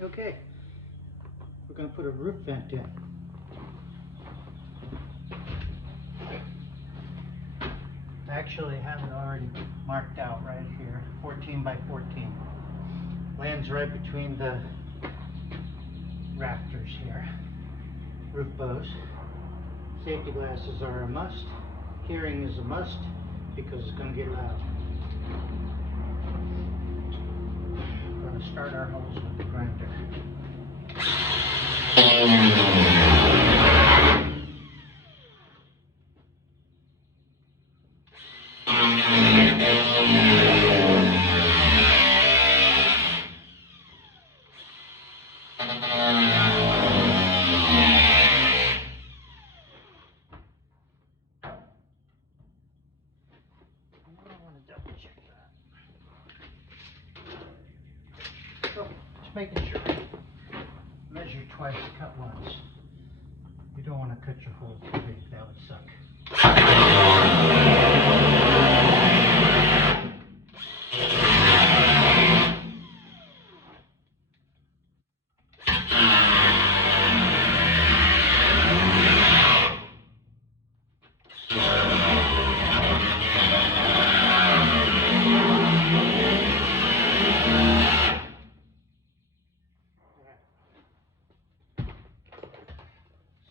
Okay, we're going to put a roof vent in. I actually have it already marked out right here, 14 by 14. Lands right between the rafters here. Roof bows. Safety glasses are a must. Hearing is a must because it's going to get loud. We're going to start our holes with the grinder. So, just making sure. Measure twice, cut once. You don't want to cut your hole too big, that would suck.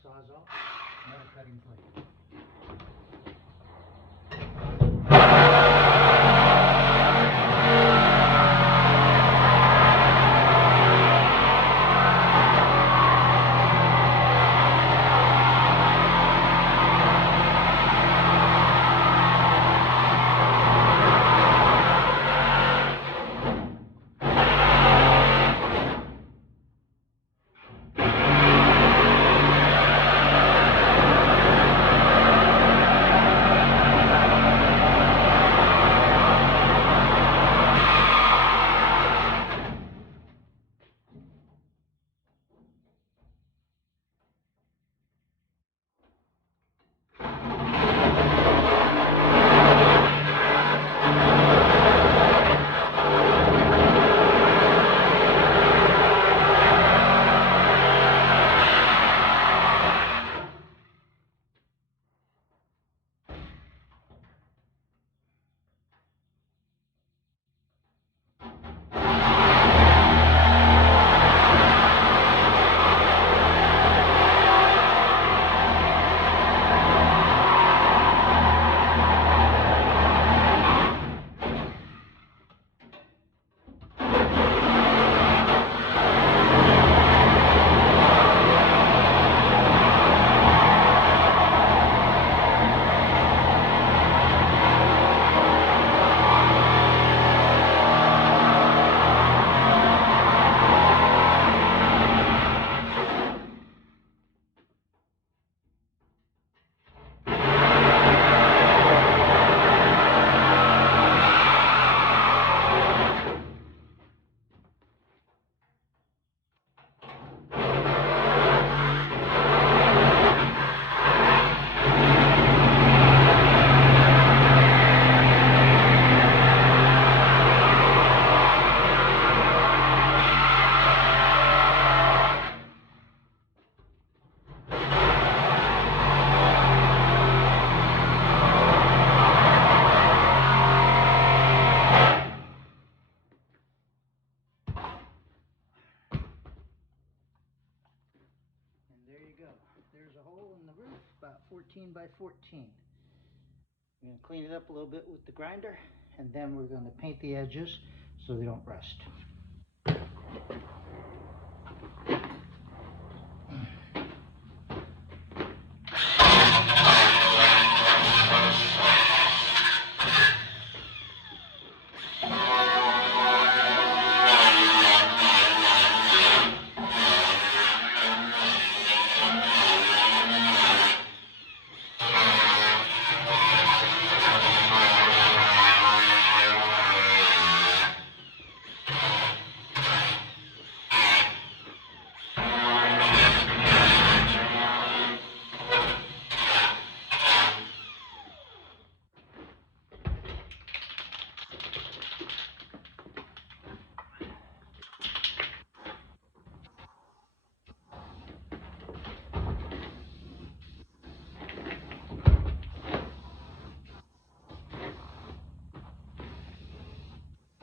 Sawzall, another cutting blade. There's a hole in the roof, about 14 by 14. I'm going to clean it up a little bit with the grinder, and then we're going to paint the edges so they don't rust.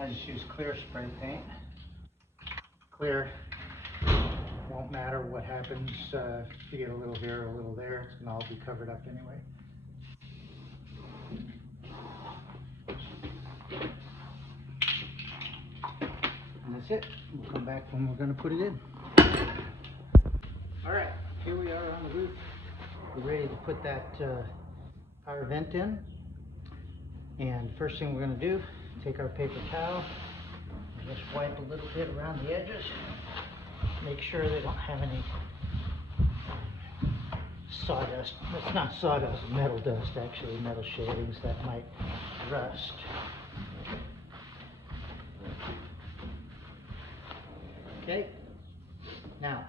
I just use clear spray paint. Clear, won't matter what happens, if you get a little here or a little there, it's gonna all be covered up anyway. And that's it. We'll come back when we're gonna put it in. Alright, here we are on the roof. We're ready to put that power vent in. And first thing we're going to do, take our paper towel, just wipe a little bit around the edges, make sure they don't have any sawdust. That's not sawdust, metal dust actually, metal shavings that might rust. Okay, now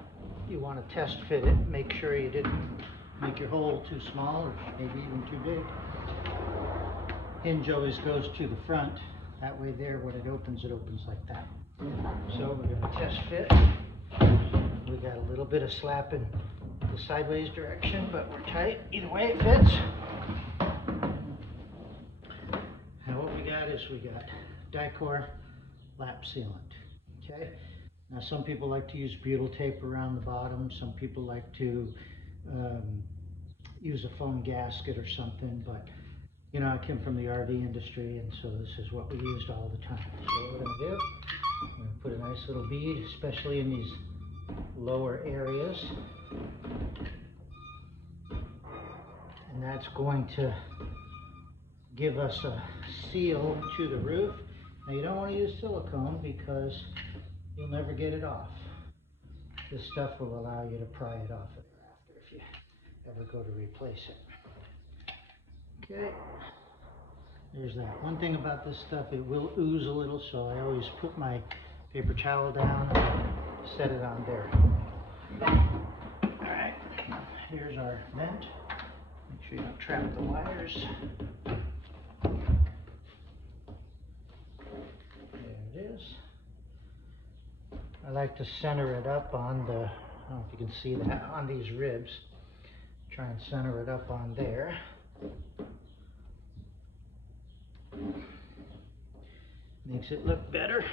you want to test fit it, make sure you didn't make your hole too small or maybe even too big. Hinge always goes to the front, that way there when it opens like that. So we're going to test fit. We got a little bit of slap in the sideways direction, but we're tight. Either way it fits. Now what we got is we got Dicor lap sealant. Okay. Now some people like to use butyl tape around the bottom. Some people like to use a foam gasket or something, but you know, I came from the RV industry, and so this is what we used all the time. So what we're going to do, we're going to put a nice little bead, especially in these lower areas. And that's going to give us a seal to the roof. Now you don't want to use silicone because you'll never get it off. This stuff will allow you to pry it off thereafter if you ever go to replace it. Okay, there's that. One thing about this stuff, it will ooze a little, so I always put my paper towel down and set it on there. Alright, here's our vent. Make sure you don't trap the wires. There it is. I like to center it up on the, I don't know if you can see that, on these ribs. Try and center it up on there. Makes it look better.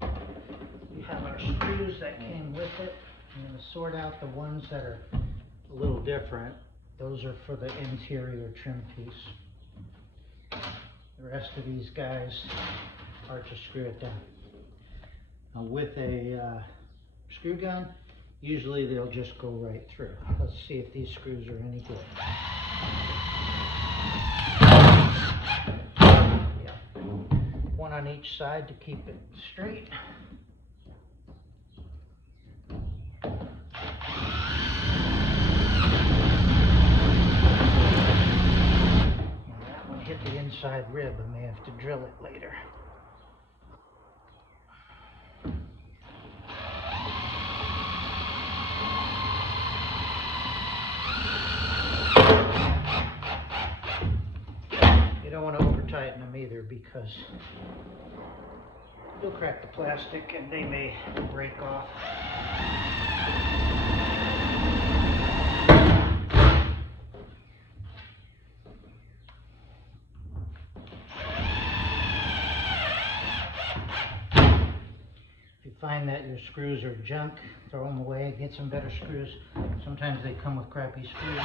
We have our screws that came with it. I'm going to sort out the ones that are a little different. Those are for the interior trim piece. The rest of these guys are to screw it down. Now with a screw gun, usually they'll just go right through. Let's see if these screws are any good. Yeah. One on each side to keep it straight. And that one hit the inside rib. I may have to drill it later. You don't want to over tighten them either because you'll crack the plastic and they may break off. If you find that your screws are junk, throw them away, get some better screws. Sometimes they come with crappy screws.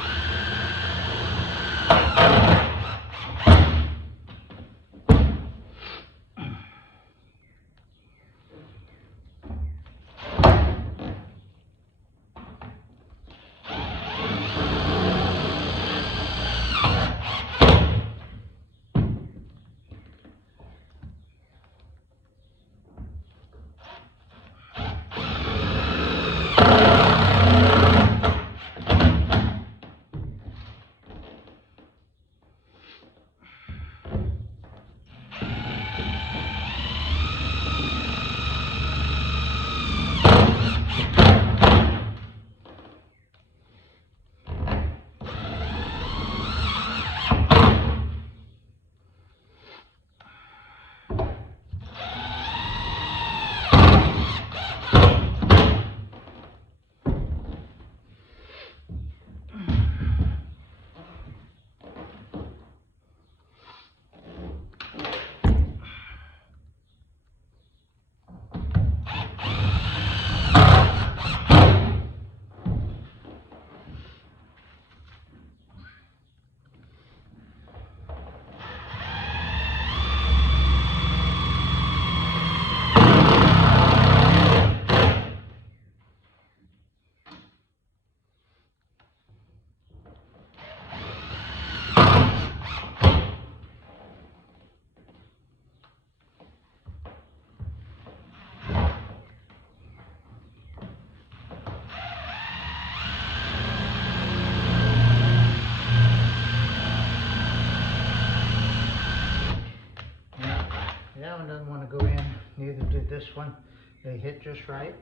this one, they hit just right.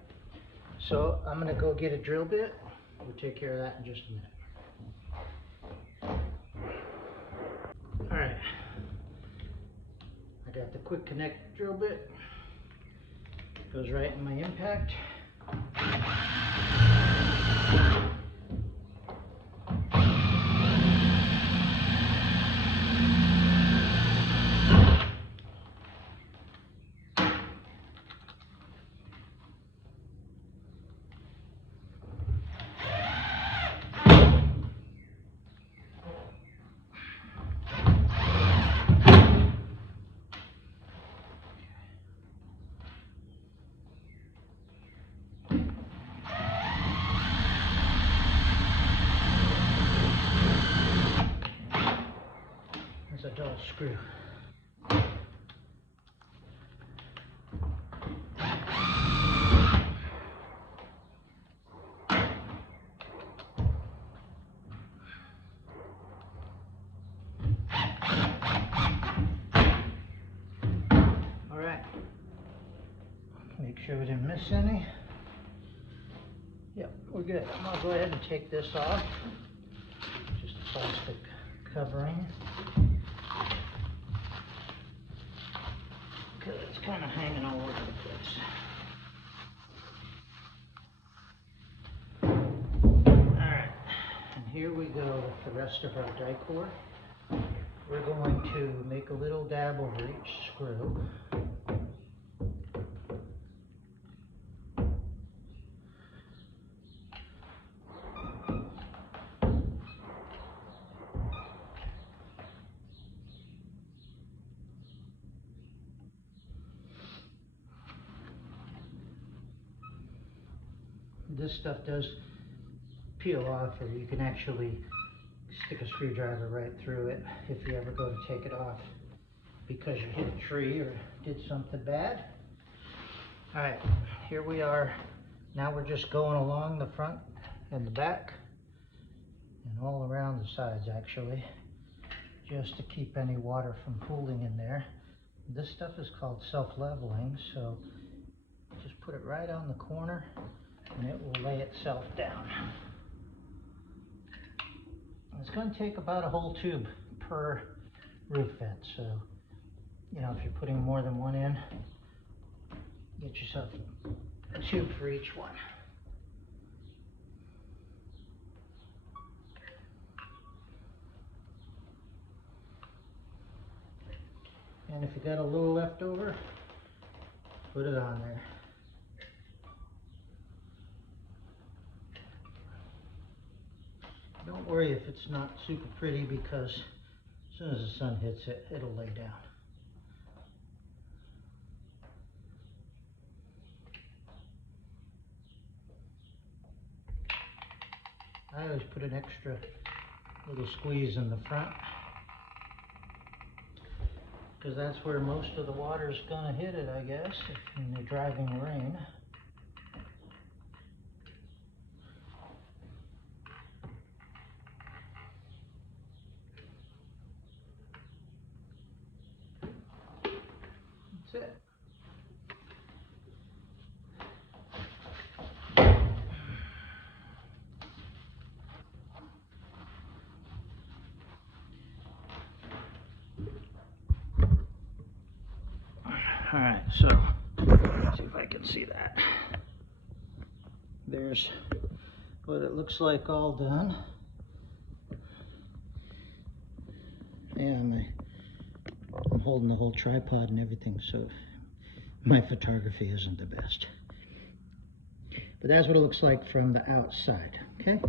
So I'm gonna go get a drill bit. We'll take care of that in just a minute. All right, I got the quick connect drill bit. Goes right in my impact. A dull screw. All right. Make sure we didn't miss any. Yep, we're good. I'm gonna go ahead and take this off. Just a plastic covering. Because it's kind of hanging all over the place. Alright, and here we go with the rest of our die core. We're going to make a little dab over each screw. This stuff does peel off, or you can actually stick a screwdriver right through it if you ever go to take it off because you hit a tree or did something bad. Alright, here we are. Now we're just going along the front and the back and all around the sides actually, just to keep any water from pooling in there. This stuff is called self-leveling, so just put it right on the corner and it will lay itself down. It's going to take about a whole tube per roof vent, so you know, if you're putting more than one in, get yourself a tube for each one. And if you got a little left over, put it on there. Don't worry if it's not super pretty, because as soon as the sun hits it, it'll lay down. I always put an extra little squeeze in the front, because that's where most of the water is going to hit it, I guess, if in the driving rain. That's it. All right, so let's see if I can see that. There's what it looks like all done. And I'm holding the whole tripod and everything, so my photography isn't the best. But that's what it looks like from the outside, okay?